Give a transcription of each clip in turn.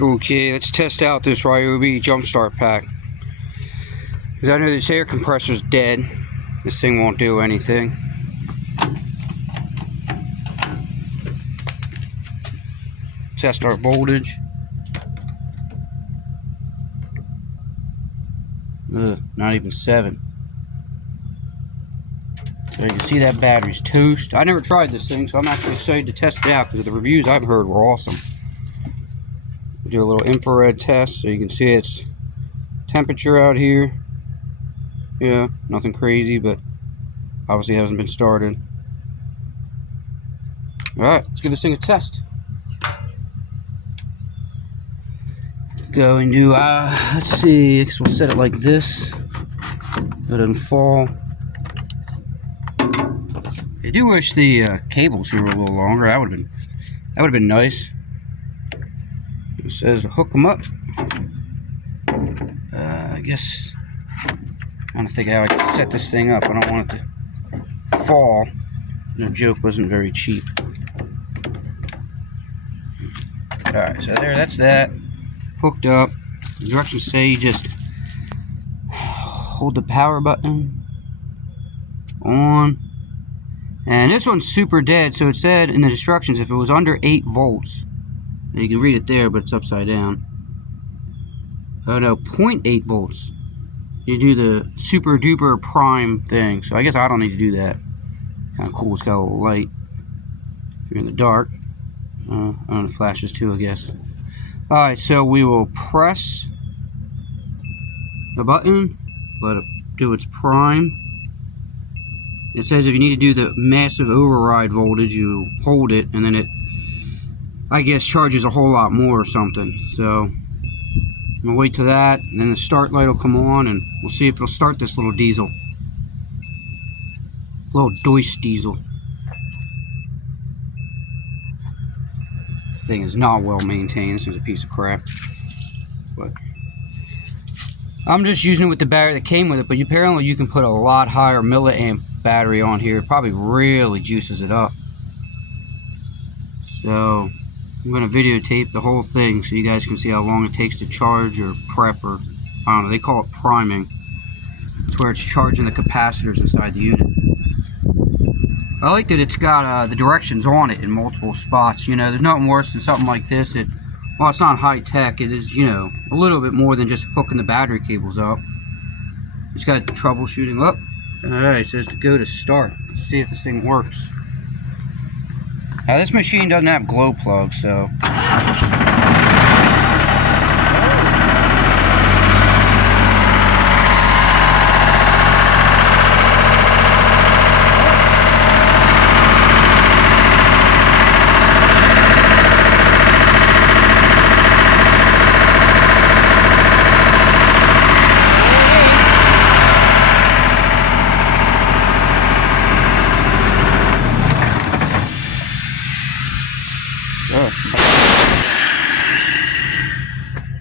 Okay, let's test out this Ryobi Jumpstart Pack. Because I know this air compressor's dead. This thing won't do anything. Test our voltage. Not even 7. So you can see that battery's toast. I never tried this thing, so I'm actually excited to test it out because the reviews I've heard were awesome. We'll do a little infrared test so you can see its temperature out here. Yeah, nothing crazy, but obviously hasn't been started. Alright, let's give this thing a test. Going to, let's see, we'll set it like this. If it doesn't fall. I do wish the cables here were a little longer. That would have been nice. It says to hook them up. I guess I don't think I can set this thing up. I don't want it to fall. No joke, wasn't very cheap. Alright, so there, that's that. Hooked up. The directions say you just hold the power button on. And this one's super dead, so it said in the instructions if it was under 8 volts, and you can read it there, but it's upside down. Oh no, 0.8 volts. You do the super duper prime thing, so I guess I don't need to do that. Kind of cool, it's got a little light. If you're in the dark. It flashes too, I guess. Alright, so we will press the button, let it do its prime. It says if you need to do the massive override voltage, you hold it, and then it, I guess, charges a whole lot more or something. So, I'm going to wait till that, and then the start light will come on, and we'll see if it'll start this little diesel. Little Deutsch diesel. This thing is not well maintained. This is a piece of crap. But I'm just using it with the battery that came with it, but apparently you can put a lot higher milliamp battery on here. It probably really juices it up. So I'm going to videotape the whole thing so you guys can see how long it takes to charge or prep, or I don't know, they call it priming. It's where it's charging the capacitors inside the unit. I like that it's got the directions on it in multiple spots. You know, there's nothing worse than something like this. Well, it's not high tech. It is, you know, a little bit more than just hooking the battery cables up. It's got troubleshooting up. Alright, it says to go to start. Let's see if this thing works. Now, this machine doesn't have glow plugs, so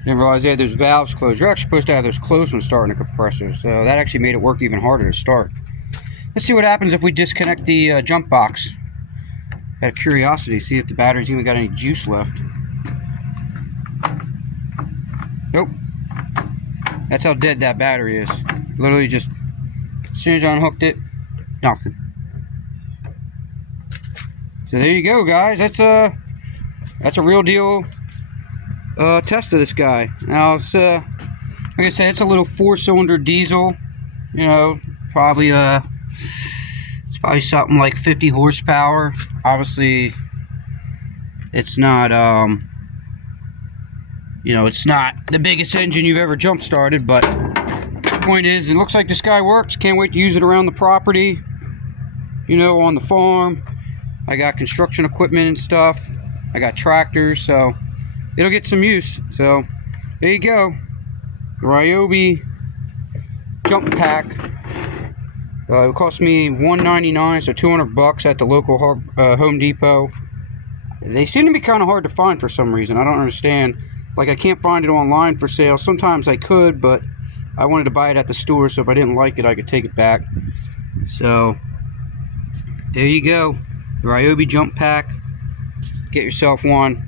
didn't realize they had those valves closed. You're actually supposed to have those closed when starting a compressor, so that actually made it work even harder to start. Let's see what happens if we disconnect the jump box. Out of curiosity, see if the battery's even got any juice left. Nope. That's how dead that battery is. Literally just, as soon as I unhooked it, nothing. So there you go, guys. That's a real deal test of this guy. Now it's like I said, it's a little 4-cylinder diesel. You know, probably it's probably something like 50 horsepower. Obviously, it's not you know, it's not the biggest engine you've ever jump started, but the point is, it looks like this guy works. Can't wait to use it around the property. You know, on the farm. I got construction equipment and stuff. I got tractors, so it'll get some use. So there you go, Ryobi jump pack. It cost me $199, so $200 at the local Home Depot. They seem to be kind of hard to find for some reason. I don't understand. Like, I can't find it online for sale. Sometimes I could, but I wanted to buy it at the store, so if I didn't like it, I could take it back. So there you go, the Ryobi jump pack. Get yourself one.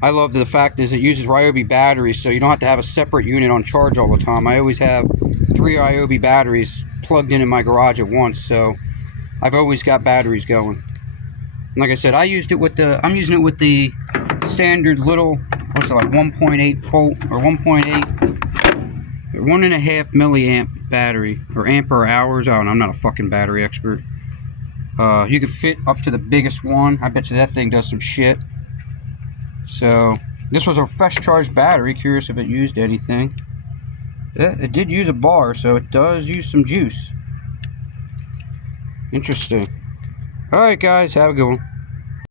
I love the fact is it uses Ryobi batteries, so you don't have to have a separate unit on charge all the time. I always have 3 Ryobi batteries plugged in my garage at once, so I've always got batteries going. And like I said, I'm using it with the standard little, what's it, like 1.8 volt or 1.8 or 1.5 milliamp battery, or ampere hours. I don't know, I'm not a fucking battery expert. You can fit up to the biggest one. I bet you that thing does some shit. So this was a fresh charged battery. Curious if it used anything. Yeah, it did use a bar, so it does use some juice. Interesting. Alright guys, have a good one.